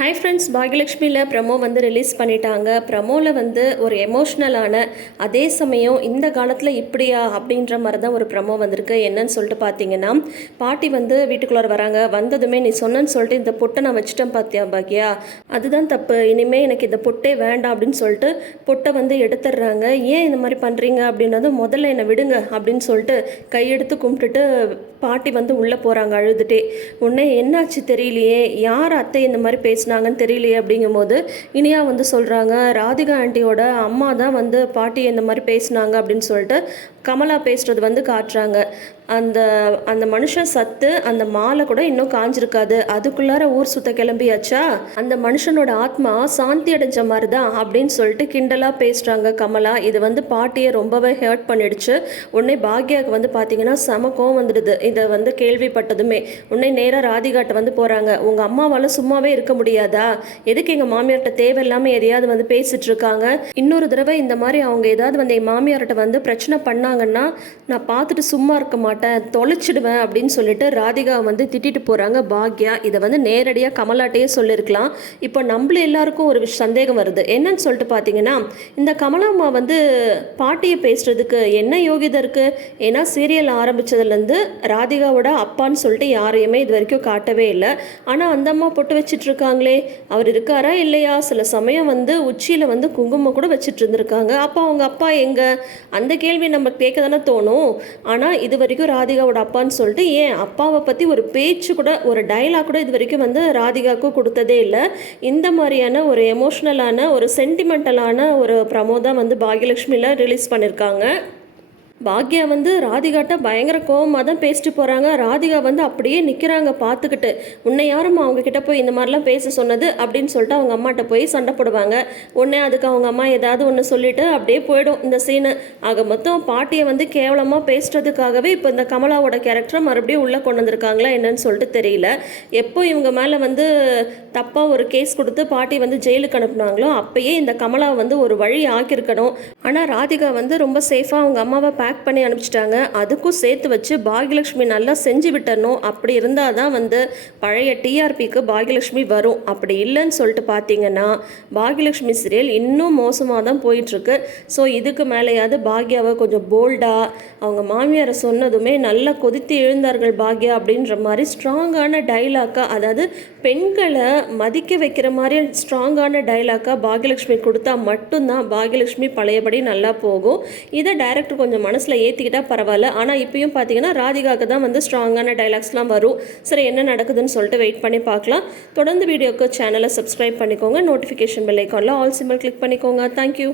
Hi friends பாகியலட்சுமியில் promo வந்து release பண்ணிட்டாங்க. ப்ரமோவில் வந்து ஒரு எமோஷ்னலான அதே சமயம் இந்த காலத்தில் இப்படியா அப்படின்ற மாதிரி தான் ஒரு ப்ரமோ வந்திருக்கு. என்னன்னு சொல்லிட்டு பார்த்தீங்கன்னா பாட்டி வந்து வீட்டுக்குள்ளார வராங்க. வந்ததுமே நீ சொன்னேன்னு சொல்லிட்டு இந்த பொட்டை நான் வச்சுட்டேன் பார்த்தியா பாக்யா? அதுதான் தப்பு. இனிமேல் எனக்கு இந்த பொட்டே வேண்டாம் அப்படின்னு சொல்லிட்டு பொட்டை வந்து எடுத்துடுறாங்க. ஏன் இந்த மாதிரி பண்ணுறீங்க அப்படின்னதும் முதல்ல என்னை விடுங்க அப்படின்னு சொல்லிட்டு கையெடுத்து கும்பிட்டுட்டு பாட்டி வந்து உள்ளே போகிறாங்க அழுதுட்டே. உடனே என்னாச்சு தெரியலையே? யார் அத்தை இந்த மாதிரி பேசினாங்கன்னு தெரியலையே அப்படிங்கும்போது இனியா வந்து சொல்கிறாங்க ராதிகா ஆண்டியோட அம்மா தான் வந்து பாட்டி இந்த மாதிரி பேசுனாங்க அப்படின்னு சொல்லிட்டு கமலா பேசுறது வந்து காட்டுறாங்க. அந்த அந்த மனுஷன் சத்து அந்த மாலை கூட இன்னும் காஞ்சிருக்காது. அதுக்குள்ளார ஊர் சுத்த கிளம்பியாச்சா? அந்த மனுஷனோட ஆத்மா சாந்தி அடைஞ்ச மாதிரி தான் அப்படின்னு சொல்லிட்டு கிண்டலாக பேசுகிறாங்க கமலா. இது வந்து பாட்டியை ரொம்பவே ஹேர்ட் பண்ணிடுச்சு. உடனே பாக்யாவுக்கு வந்து பார்த்தீங்கன்னா செம கோவம் வந்துடுது. இதை வந்து கேள்விப்பட்டதுமே. உடனே நேராக ராதிகாட்ட வந்து போகிறாங்க உங்கள் அம்மாவால் சும்மாவே இருக்க முடியாதா? எதுக்கு எங்கள் மாமியார்கிட்ட தேவையில்லாமல் எதையாவது வந்து பேசிட்டு இருக்காங்க? இன்னொரு தடவை இந்த மாதிரி அவங்க ஏதாவது வந்து என் மாமியார்கிட்ட வந்து பிரச்சனை பண்ணாங்கன்னா நான் பார்த்துட்டு சும்மா இருக்க மாட்டேன். தொலைச்சிடுவேன் அப்படின்னு சொல்லிட்டு ராதிகா வந்து திட்டிட்டு போகிறாங்க பாக்யா. இதை வந்து நேரடியாக கமலாட்டையே சொல்லியிருக்கலாம் இப்போ நம்மள எல்லாருக்கும் ஒரு சந்தேகம் வருது. என்னன்னு சொல்லிட்டு பார்த்தீங்கன்னா இந்த கமலாம்மா வந்து பாட்டியை பேசுகிறதுக்கு என்ன யோகிதை இருக்குது ஏன்னா சீரியல் ஆரம்பிச்சதுலேருந்து ராதிகாவோட அப்பான்னு சொல்லிட்டு யாரையுமே இது வரைக்கும் காட்டவே இல்லை. ஆனால் அந்த அம்மா பொட்டு வச்சிட்ருக்காங்களே அவர் இருக்காரா இல்லையா? சில சமயம் வந்து உச்சியில் வந்து குங்குமம் கூட வச்சிட்டு இருந்திருக்காங்க. அப்போ அவங்க அப்பா எங்கே? அந்த கேள்வி நம்ம கேட்க தானே தோணும். ஆனால் இது வரைக்கும் ராதிகாவோட அப்பான்னு சொல்லிட்டு ஏன் அப்பாவை பற்றி ஒரு பேச்சு கூட ஒரு டயலாக் கூட இது வரைக்கும் வந்து ராதிகாவுக்கு கொடுத்ததே இல்லை. இந்த மாதிரியான ஒரு எமோஷ்னலான ஒரு சென்டிமெண்டலான ஒரு ப்ரமோ தான் வந்து பாகியலட்சுமியில் ரிலீஸ் பண்ணியிருக்காங்க பாக்யா வந்து ராதிகாட்ட பயங்கர கோவமாக தான் பேசிட்டு போகிறாங்க ராதிகா வந்து அப்படியே நிற்கிறாங்க பார்த்துக்கிட்டு. உன்னை யாரும் அவங்க கிட்ட போய் இந்த மாதிரிலாம் பேச சொன்னது? அப்படின்னு சொல்லிட்டு அவங்க அம்மாட்ட போய் சண்டை போடுவாங்க. உடனே அதுக்கு அவங்க அம்மா ஏதாவது ஒன்று சொல்லிட்டு அப்படியே போயிடும் இந்த சீனு ஆக மொத்தம் பாட்டியை வந்து கேவலமாக பேசுறதுக்காகவே இப்போ இந்த கமலாவோட கேரக்டரை மறுபடியும் உள்ளே கொண்டு வந்திருக்காங்களா என்னன்னு சொல்லிட்டு தெரியல. எப்போ இவங்க மேலே வந்து தப்பாக ஒரு கேஸ் கொடுத்து பாட்டி வந்து ஜெயிலுக்கு அனுப்புனாங்களோ அப்பயே இந்த கமலா வந்து ஒரு வழி ஆக்கியிருக்கணும். ஆனால் ராதிகா வந்து ரொம்ப சேஃபாக அவங்க அம்மாவை பேக் பண்ணி அனுப்பிச்சிட்டாங்க. அதுக்கும் சேர்த்து வச்சு பாகியலட்சுமி நல்லா செஞ்சு விட்டணும். அப்படி இருந்தால் தான் வந்து பழைய டிஆர்பிக்கு பாகியலட்சுமி வரும். அப்படி இல்லைன்னு சொல்லிட்டு பார்த்தீங்கன்னா பாகியலட்சுமி சீரியல் இன்னும் மோசமாக தான் போயிட்டுருக்கு. ஸோ இதுக்கு மேலேயாவது பாக்யாவை கொஞ்சம் போல்டாக அவங்க மாமியாரை சொன்னதுமே நல்லா கொதித்து எழுந்தார்கள் பாக்யா அப்படின்ற மாதிரி ஸ்ட்ராங்கான டைலாக்காக அதாவது பெண்களை மதிக்க வைக்கிற மாதிரி ஸ்ட்ராங்கான டைலாக்காக பாகியலட்சுமி கொடுத்தா மட்டும்தான் பாகியலட்சுமி பழையபடி நல்லா போகும். இதை டைரக்டர் கொஞ்சம் மனசு மனசில் ஏற்றிக்கிட்டால் பரவாயில்ல. ஆனால் இப்பயும் பார்த்தீங்கன்னா ராதிகாவுக்கு தான் வந்து ஸ்ட்ராங்கான டைலாக்ஸ்லாம் வரும். சரி என்ன நடக்குதுன்னு சொல்லிட்டு வெயிட் பண்ணி பார்க்கலாம். தொடர்ந்து வீடியோக்கு சேனலை சப்ஸ்கிரைப் பண்ணிக்கோங்க. நோட்டிஃபிகேஷன் பெல் ஐக்கானில் ஆல் சிம்பிள் கிளிக் பண்ணிக்கோங்க. Thank you